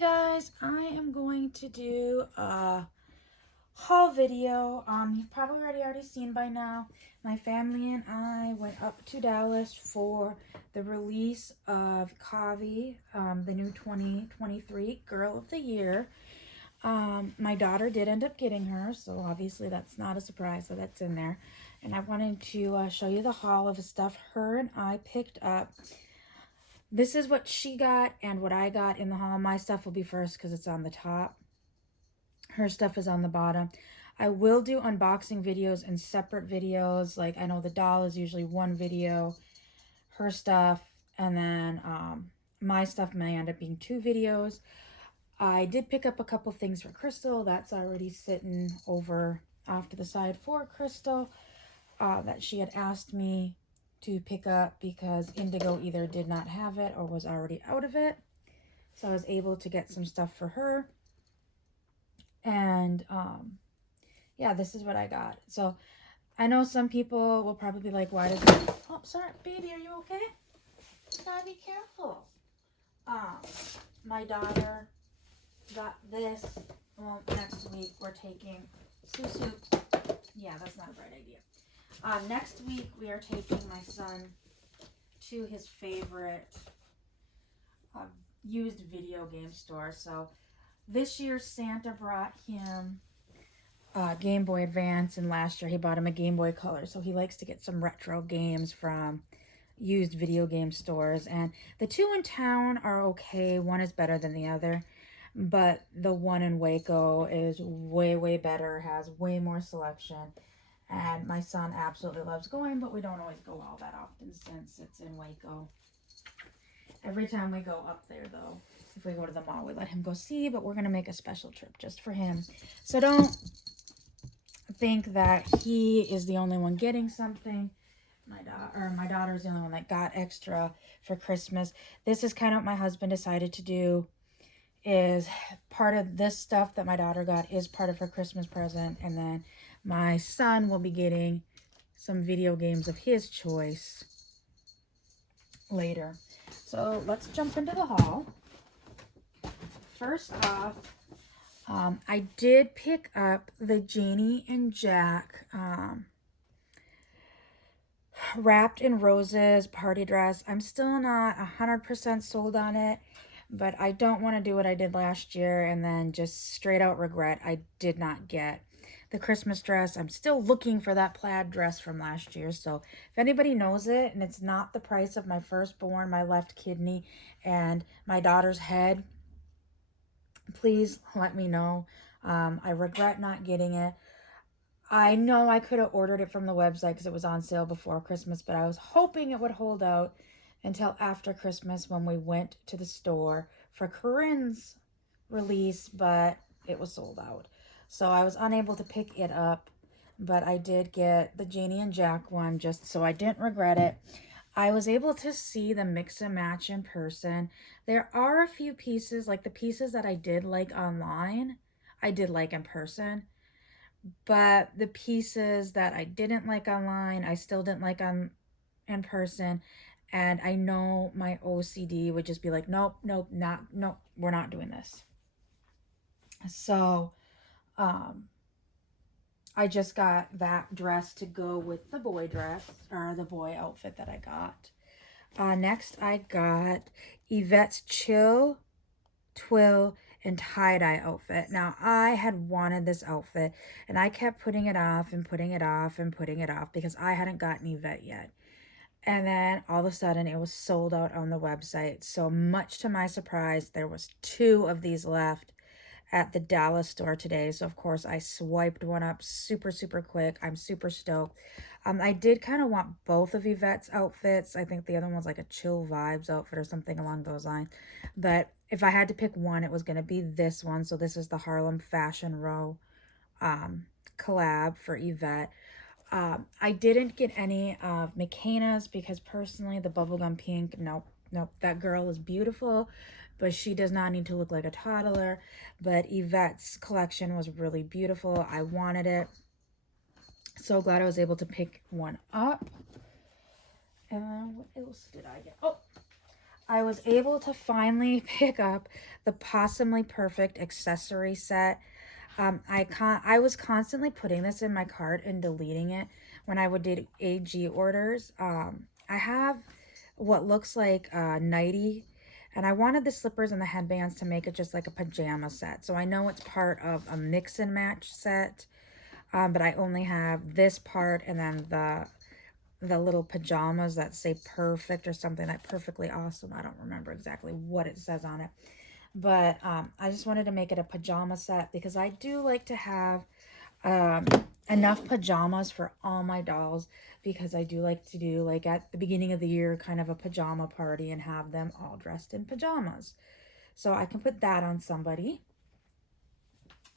Guys, I am going to do a haul video. You've probably already seen by now. My family and I went up to Dallas for the release of Kavi, the new 2023 Girl of the Year. My daughter did end up getting her, so obviously that's not a surprise, so that's in there. And I wanted to show you the haul of the stuff her and I picked up. This is what she got and what I got in the haul. My stuff will be first because it's on the top. Her stuff is on the bottom. I will do unboxing videos and separate videos. Like, I know the doll is usually one video, her stuff, and then my stuff may end up being two videos. I did pick up a couple things for Crystal. That's already sitting over off to the side for Crystal that she had asked me to pick up because Indigo either did not have it or was already out of it. So I was able to get some stuff for her. And yeah, this is what I got. So I know some people will probably be like, why does it... Oh, sorry, baby, are you okay? You gotta be careful. My daughter got this. Well, next week we're taking Susu. Yeah, that's not a bright idea. Next week, we are taking my son to his favorite used video game store. So this year, Santa brought him Game Boy Advance, and last year he bought him a Game Boy Color. So he likes to get some retro games from used video game stores. And the two in town are okay. One is better than the other. But the one in Waco is way, way better, has way more selection. And my son absolutely loves going, but we don't always go all that often since it's in Waco. Every time we go up there, though, if we go to the mall, we let him go see, but we're going to make a special trip just for him. So don't think that he is the only one getting something. My daughter is the only one that got extra for Christmas. This is kind of what my husband decided to do, is part of this stuff that my daughter got is part of her Christmas present, and then my son will be getting some video games of his choice later. So let's jump into the haul. First off, I did pick up the Janie and Jack Wrapped in Roses party dress. I'm still not 100% sold on it, but I don't want to do what I did last year and then just straight out regret I did not get the Christmas dress. I'm still looking for that plaid dress from last year. So if anybody knows it and it's not the price of my firstborn, my left kidney, and my daughter's head, please let me know. I regret not getting it. I know I could have ordered it from the website because it was on sale before Christmas, but I was hoping it would hold out until after Christmas when we went to the store for Corinne's release, but it was sold out. So I was unable to pick it up, but I did get the Janie and Jack one just so I didn't regret it. I was able to see the mix and match in person. There are a few pieces, like the pieces that I did like online, I did like in person. But the pieces that I didn't like online, I still didn't like in person. And I know my OCD would just be like, nope, we're not doing this. So I just got that dress to go with the boy dress, or the boy outfit that I got. Next, I got Yvette's Chill, Twill, and tie-dye outfit. Now, I had wanted this outfit, and I kept putting it off and putting it off and putting it off because I hadn't gotten Yvette yet. And then all of a sudden, it was sold out on the website. So much to my surprise, there was 2 of these left at the Dallas store today. So of course I swiped one up super quick. I'm super stoked. I did kind of want both of Yvette's outfits. I think the other one's like a Chill Vibes outfit or something along those lines. But if I had to pick one, it was going to be this one. So this is the Harlem Fashion Row collab for Yvette. I didn't get any of McKenna's because personally the bubblegum pink, nope, that girl is beautiful, but she does not need to look like a toddler. But Yvette's collection was really beautiful. I wanted it. So glad I was able to pick one up. And then what else did I get? Oh, I was able to finally pick up the Possumly Perfect accessory set. I was constantly putting this in my cart and deleting it when I would do AG orders. I have what looks like a nightie, and I wanted the slippers and the headbands to make it just like a pajama set. So I know it's part of a mix and match set, but I only have this part and then the little pajamas that say perfect or something like perfectly awesome. I don't remember exactly what it says on it. But I just wanted to make it a pajama set because I do like to have um, enough pajamas for all my dolls, because I do like to do, like, at the beginning of the year, kind of a pajama party and have them all dressed in pajamas. So I can put that on somebody.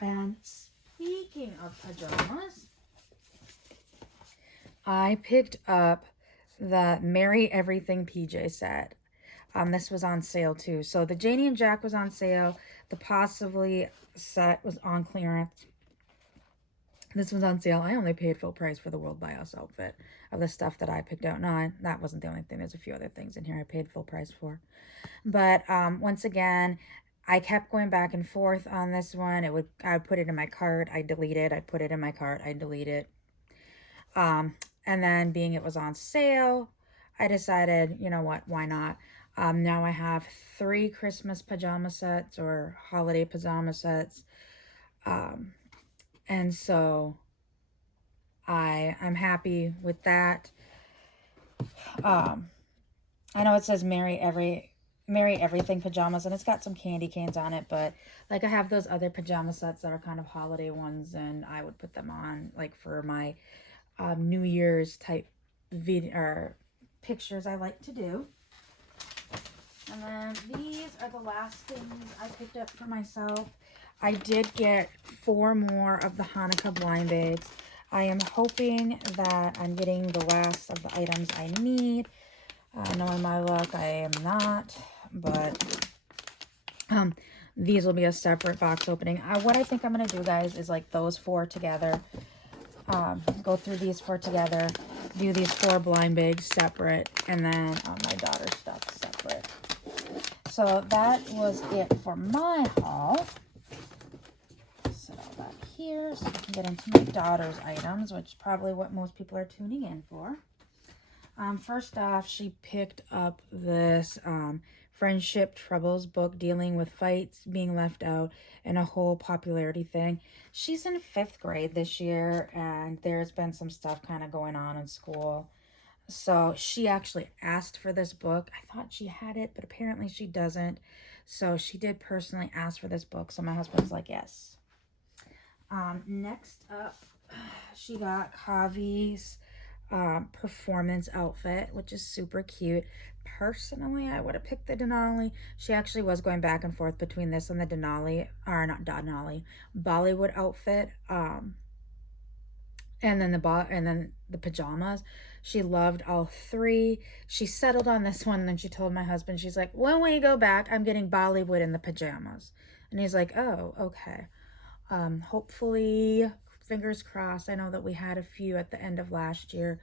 And speaking of pajamas, I picked up the Merry Everything PJ set. This was on sale too. So the Janie and Jack was on sale. The Possibly set was on clearance. This was on sale. I only paid full price for the World By Us outfit of the stuff that I picked out. No, that wasn't the only thing. There's a few other things in here I paid full price for. But once again, I kept going back and forth on this one. I would put it in my cart, I delete it. I put it in my cart, I delete it. And then being it was on sale, I decided, you know what, why not? Now I have 3 Christmas pajama sets or holiday pajama sets. And so I'm happy with that. I know it says Merry Everything pajamas, and it's got some candy canes on it, but like I have those other pajama sets that are kind of holiday ones, and I would put them on like for my New Year's type video or pictures I like to do. And then these are the last things I picked up for myself. I did get 4 more of the Hanukkah blind bags. I am hoping that I'm getting the last of the items I need. Knowing my luck, I am not, but these will be a separate box opening. What I think I'm going to do, guys, is like those 4 together. Go through these 4 together, do these 4 blind bags separate, and then my daughter's stuff separate. So that was it for my haul. Set all that here so we can get into my daughter's items, which is probably what most people are tuning in for. First off, she picked up this Friendship Troubles book dealing with fights, being left out, and a whole popularity thing. She's in 5th grade this year, and there's been some stuff kind of going on in school. So she actually asked for this book. I thought she had it, but apparently she doesn't. So she did personally ask for this book. So my husband's like, yes. Next up, she got Kavi's performance outfit, which is super cute. Personally, I would have picked the Denali. She actually was going back and forth between this and the Denali, or not Denali, Bollywood outfit. And then the pajamas. She loved all 3. She settled on this one, and then she told my husband, she's like, when we go back, I'm getting Bollywood in the pajamas. And he's like, oh, okay. Hopefully, fingers crossed. I know that we had a few at the end of last year.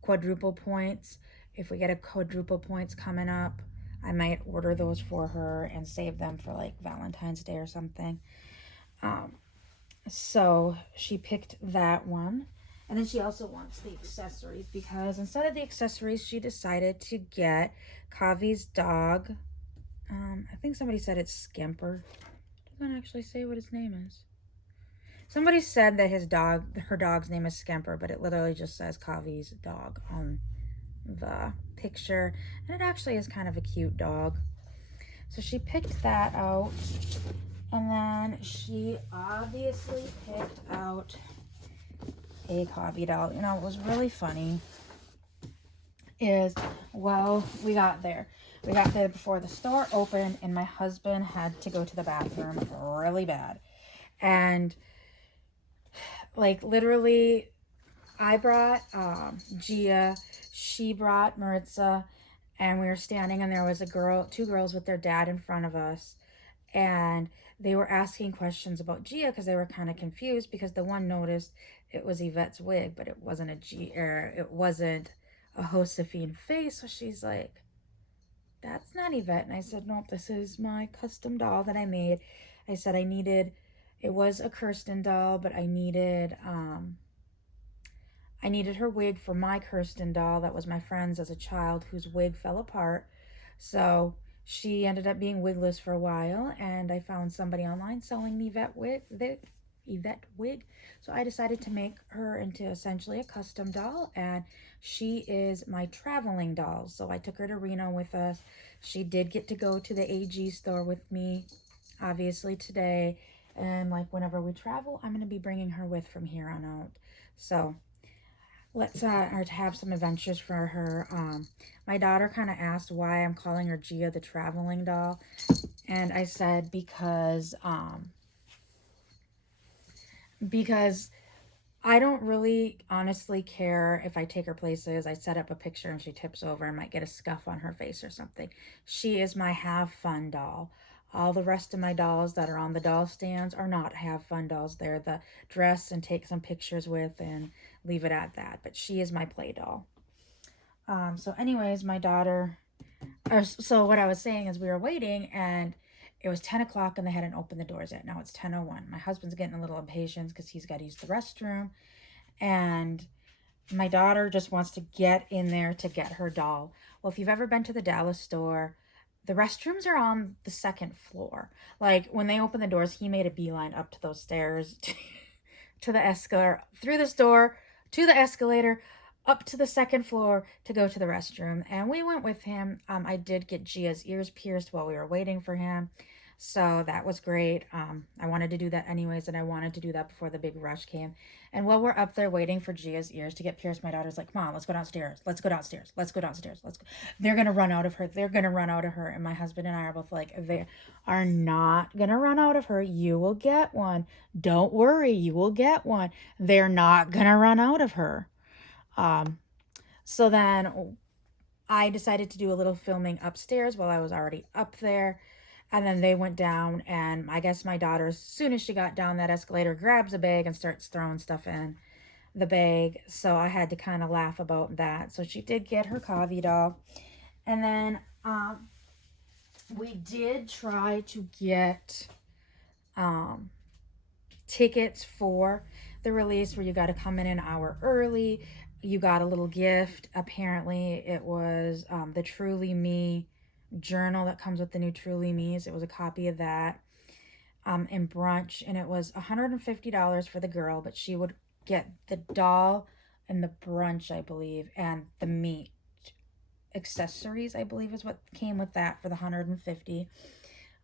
Quadruple points. If we get a quadruple points coming up, I might order those for her and save them for like Valentine's Day or something. So she picked that one. And then she also wants the accessories, because instead of the accessories, she decided to get Kavi's dog. I think somebody said it's Skimper. Doesn't actually say what his name is. Somebody said that her dog's name is Skimper, but it literally just says Kavi's dog on the picture. And it actually is kind of a cute dog. So she picked that out. And then she obviously picked out a Kavi doll. You know, what was really funny is, well, we got there before the store opened, and my husband had to go to the bathroom really bad. And like literally, I brought Gia, she brought Maritza, and we were standing, and there was 2 girls with their dad in front of us, and they were asking questions about Gia because they were kind of confused, because the one noticed it was Yvette's wig, but it wasn't it wasn't a Josephine face. So she's like, that's not Yvette. And I said, nope, this is my custom doll that I made. I said it was a Kirsten doll, but I needed her wig for my Kirsten doll that was my friend's as a child whose wig fell apart. So she ended up being wigless for a while, and I found somebody online selling the Yvette wig. So I decided to make her into essentially a custom doll, and she is my traveling doll. So I took her to Reno with us. She did get to go to the AG store with me, obviously today. And like whenever we travel, I'm going to be bringing her with from here on out. So let's or to have some adventures for her. My daughter kind of asked why I'm calling her Gia the traveling doll, and I said because I don't really honestly care if I take her places. I set up a picture and she tips over and might get a scuff on her face or something. She is my have fun doll. All the rest of my dolls that are on the doll stands are not have fun dolls. They're the dress and take some pictures with and leave it at that. But she is my play doll. So anyways, my daughter, so what I was saying is we were waiting and it was 10 o'clock and they hadn't opened the doors yet. Now it's 10:01. My husband's getting a little impatient because he's got to use the restroom. And my daughter just wants to get in there to get her doll. Well, if you've ever been to the Dallas store, the restrooms are on the second floor. Like when they opened the doors, he made a beeline up to those stairs, to the escalator, through the store, to the escalator, up to the second floor to go to the restroom. And we went with him. I did get Gia's ears pierced while we were waiting for him. So that was great. I wanted to do that anyways, and I wanted to do that before the big rush came. And while we're up there waiting for Gia's ears to get pierced, my daughter's like, Mom, let's go downstairs. Let's go downstairs. Let's go downstairs. Let's go. They're going to run out of her. They're going to run out of her. And my husband and I are both like, they are not going to run out of her. You will get one. Don't worry. You will get one. They're not going to run out of her. So then I decided to do a little filming upstairs while I was already up there. And then they went down, and I guess my daughter, as soon as she got down that escalator, grabs a bag and starts throwing stuff in the bag. So I had to kind of laugh about that. So she did get her Kavi doll. And then we did try to get tickets for the release where you got to come in an hour early. You got a little gift. Apparently, it was the Truly Me journal that comes with the new Truly Me's. It was a copy of that in brunch, and it was $150 for the girl, but she would get the doll and the brunch, I believe, and the meat accessories, I believe is what came with that for the $150.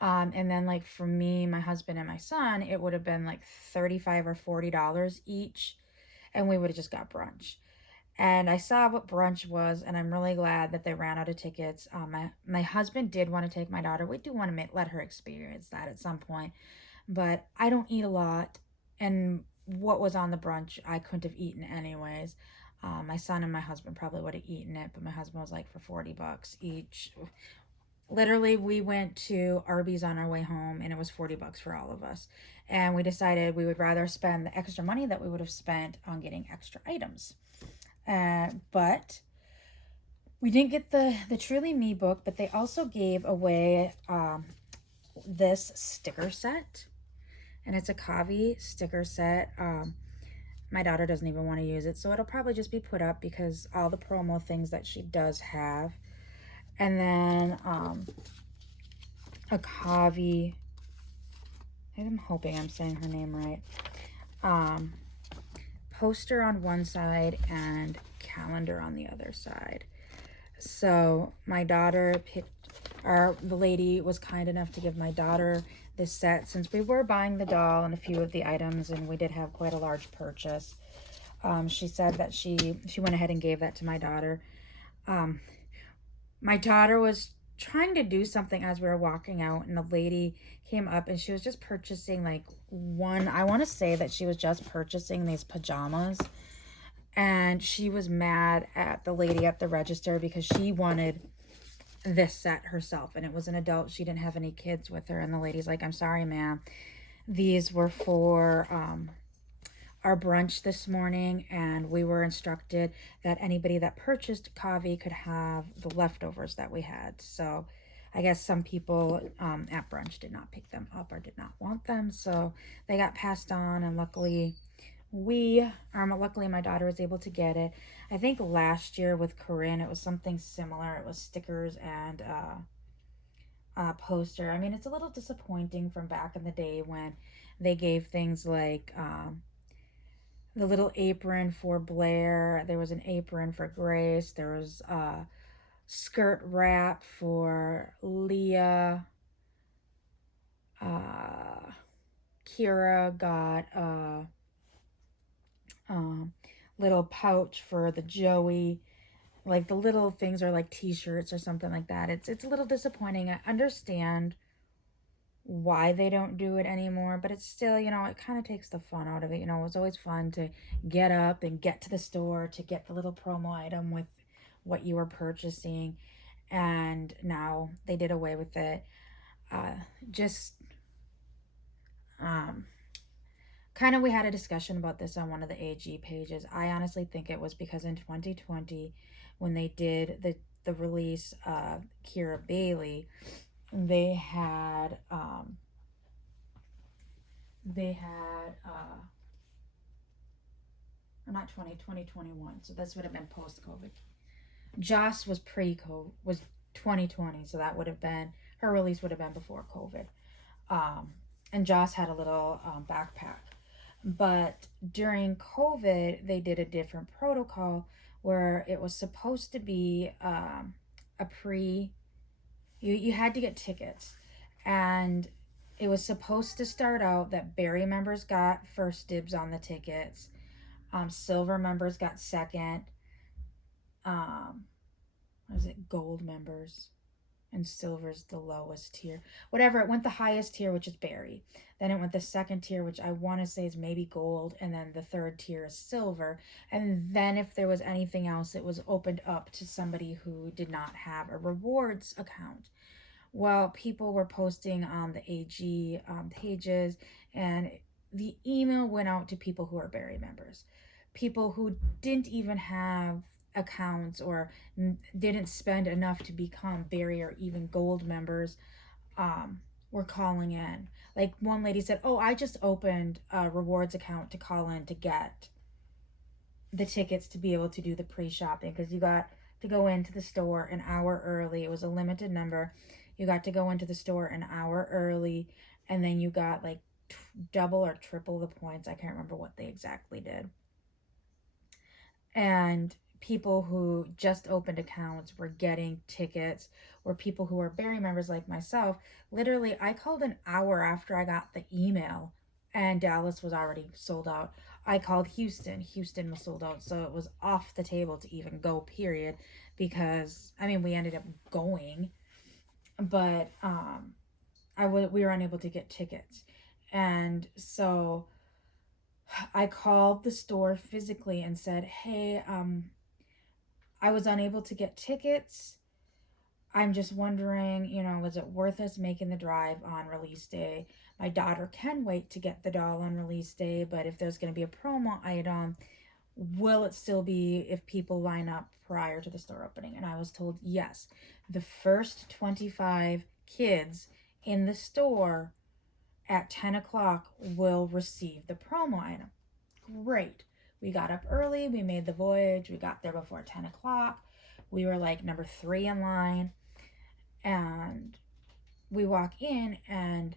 And then like for me, my husband and my son, it would have been like $35 or $40 each, and we would have just got brunch. And I saw what brunch was, and I'm really glad that they ran out of tickets. My husband did want to take my daughter. We do want to let her experience that at some point. But I don't eat a lot, and what was on the brunch, I couldn't have eaten anyways. My son and my husband probably would have eaten it, but my husband was like, for $40 each. Literally, we went to Arby's on our way home, and it was $40 for all of us. And we decided we would rather spend the extra money that we would have spent on getting extra items. But we didn't get the Truly Me book, but they also gave away this sticker set, and it's a Kavi sticker set. My daughter doesn't even want to use it, so it'll probably just be put up because all the promo things that she does have. And then a Kavi, I'm hoping I'm saying her name right, poster on one side and calendar on the other side. So my daughter the lady was kind enough to give my daughter this set since we were buying the doll and a few of the items, and we did have quite a large purchase. She said that she went ahead and gave that to my daughter. My daughter was trying to do something as we were walking out, and the lady came up and she was just purchasing like I want to say that she was just purchasing these pajamas, and she was mad at the lady at the register because she wanted this set herself, and it was an adult. She didn't have any kids with her, and the lady's like, I'm sorry, ma'am, these were for our brunch this morning, and we were instructed that anybody that purchased Kavi could have the leftovers that we had. So I guess some people at brunch did not pick them up or did not want them, so they got passed on, and luckily my daughter was able to get it. I think last year with Corinne it was something similar. It was stickers and poster. I mean, it's a little disappointing from back in the day when they gave things like the little apron for Blair. There was an apron for Grace. There was a skirt wrap for Leah. Uh, Kira got a little pouch for the Joey. Like the little things are like T-shirts or something like that. It's a little disappointing. I understand why they don't do it anymore, but it's still, it kind of takes the fun out of it. It was always fun to get up and get to the store to get the little promo item with what you were purchasing, and now they did away with it. Just um kind of, we had a discussion about this on one of the AG pages. I honestly think it was because in 2020 when they did the release of Kira Bailey, they had or not 2021, so this would have been post COVID. Joss was pre-COVID, was 2020, so that would have been, her release would have been before COVID. And Joss had a little backpack. But during COVID, they did a different protocol where it was supposed to be a pre, you had to get tickets. And it was supposed to start out that Barry members got first dibs on the tickets, silver members got second, what was it, gold members, and silver's the lowest tier. Whatever, it went the highest tier, which is Barry. Then it went the second tier, which I want to say is maybe gold, and then the third tier is silver. And then if there was anything else, it was opened up to somebody who did not have a rewards account. Well, people were posting on the AG pages, and the email went out to people who are Barry members, people who didn't even have accounts or didn't spend enough to become Barry or even gold members, were calling in. Like one lady said, "Oh, I just opened a rewards account to call in to get the tickets to be able to do the pre-shopping, because you got to go into the store an hour early. It was a limited number. You got to go into the store an hour early, and then you got like double or triple the points. I can't remember what they exactly did." And people who just opened accounts were getting tickets, or people who are Barry members like myself. Literally, I called an hour after I got the email, and Dallas was already sold out. I called Houston. Houston was sold out, so it was off the table to even go, period, because, I mean, we ended up going, but we were unable to get tickets. And so I called the store physically and said, "Hey, I was unable to get tickets. I'm just wondering, was it worth us making the drive on release day? My daughter can wait to get the doll on release day, but if there's going to be a promo item, will it still be if people line up prior to the store opening?" And I was told yes. The first 25 kids in the store at 10 o'clock will receive the promo item. Great. We got up early. We made the voyage. We got there before 10 o'clock. We were like number 3 in line. And we walk in, and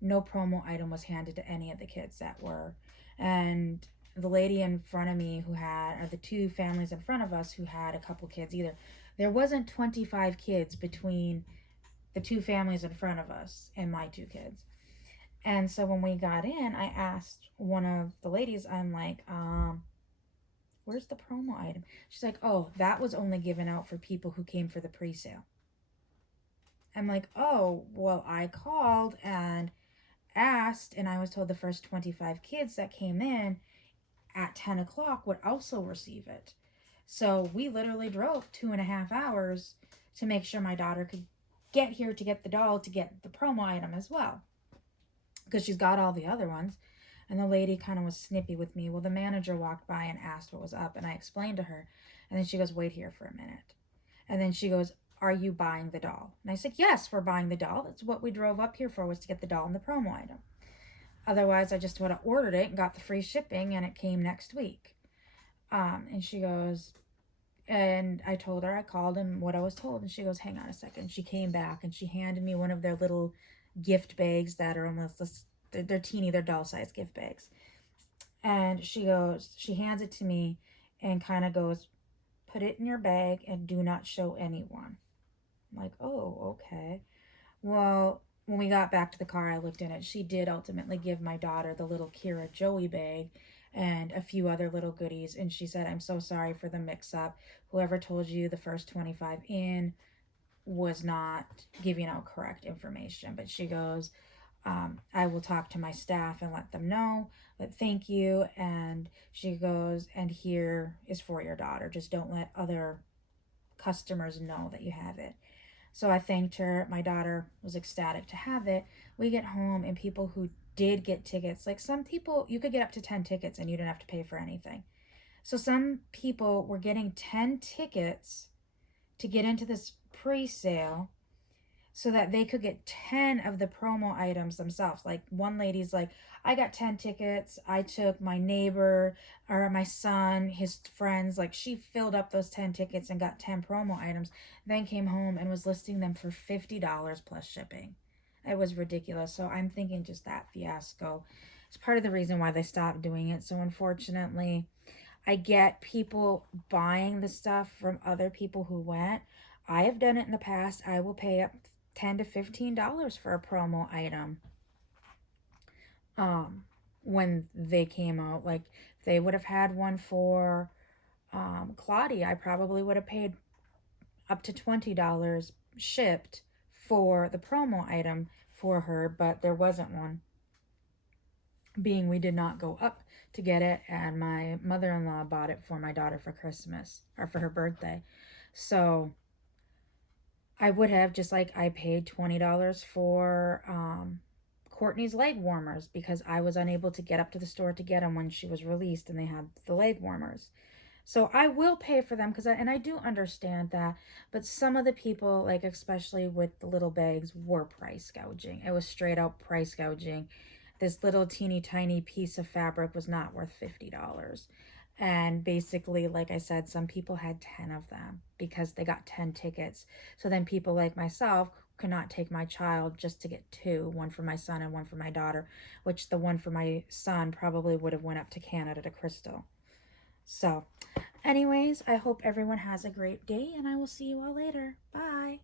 no promo item was handed to any of the kids that were. And the lady in front of me or the two families in front of us who had a couple kids either, there wasn't 25 kids between the two families in front of us and my two kids. And so when we got in, I asked one of the ladies, I'm like, where's the promo item? She's like, "Oh, that was only given out for people who came for the pre-sale." I'm like, "Oh, well, I called and asked, and I was told the first 25 kids that came in at 10 o'clock would also receive it." So we literally drove 2.5 hours to make sure my daughter could get here to get the doll, to get the promo item as well, because she's got all the other ones. And the lady kind of was snippy with me. Well, the manager walked by and asked what was up, and I explained to her. And then she goes, wait here for a minute. And then she goes, are you buying the doll? And I said, yes, we're buying the doll. That's what we drove up here for, was to get the doll and the promo item. Otherwise, I just would have ordered it and got the free shipping, and it came next week. And she goes, and I told her, I called and what I was told. And she goes, hang on a second. She came back and she handed me one of their little gift bags that are almost, they're teeny, they're doll size gift bags. And she goes, she hands it to me and kind of goes, put it in your bag and do not show anyone. I'm like, oh, okay. Well, when we got back to the car, I looked in it. She did ultimately give my daughter the little Kira Joey bag and a few other little goodies. And she said, I'm so sorry for the mix up. Whoever told you the first 25 in was not giving out correct information. But she goes, I will talk to my staff and let them know, but thank you. And she goes, and here is for your daughter. Just don't let other customers know that you have it. So I thanked her. My daughter was ecstatic to have it. We get home, and people who did get tickets, like some people, you could get up to 10 tickets and you didn't have to pay for anything. So some people were getting 10 tickets to get into this pre-sale so that they could get 10 of the promo items themselves. Like one lady's like, I got 10 tickets. I took my neighbor or my son, his friends, like she filled up those 10 tickets and got 10 promo items, then came home and was listing them for $50 plus shipping. It was ridiculous. So I'm thinking just that fiasco is part of the reason why they stopped doing it. So unfortunately, I get people buying the stuff from other people who went. I have done it in the past. I will pay up $10 to $15 for a promo item. When they came out, like if they would have had one for Claudia, I probably would have paid up to $20 shipped for the promo item for her, but there wasn't one. Being we did not go up to get it, and my mother-in-law bought it for my daughter for Christmas or for her birthday. So I would have, just like I paid $20 for Courtney's leg warmers because I was unable to get up to the store to get them when she was released and they had the leg warmers. So I will pay for them because I do understand that, but some of the people, like especially with the little bags, were price gouging. It was straight out price gouging. This little teeny tiny piece of fabric was not worth $50. And basically, like I said, some people had 10 of them because they got 10 tickets. So then people like myself could not take my child just to get two, one for my son and one for my daughter, which the one for my son probably would have went up to Canada to Crystal. So anyways, I hope everyone has a great day, and I will see you all later. Bye.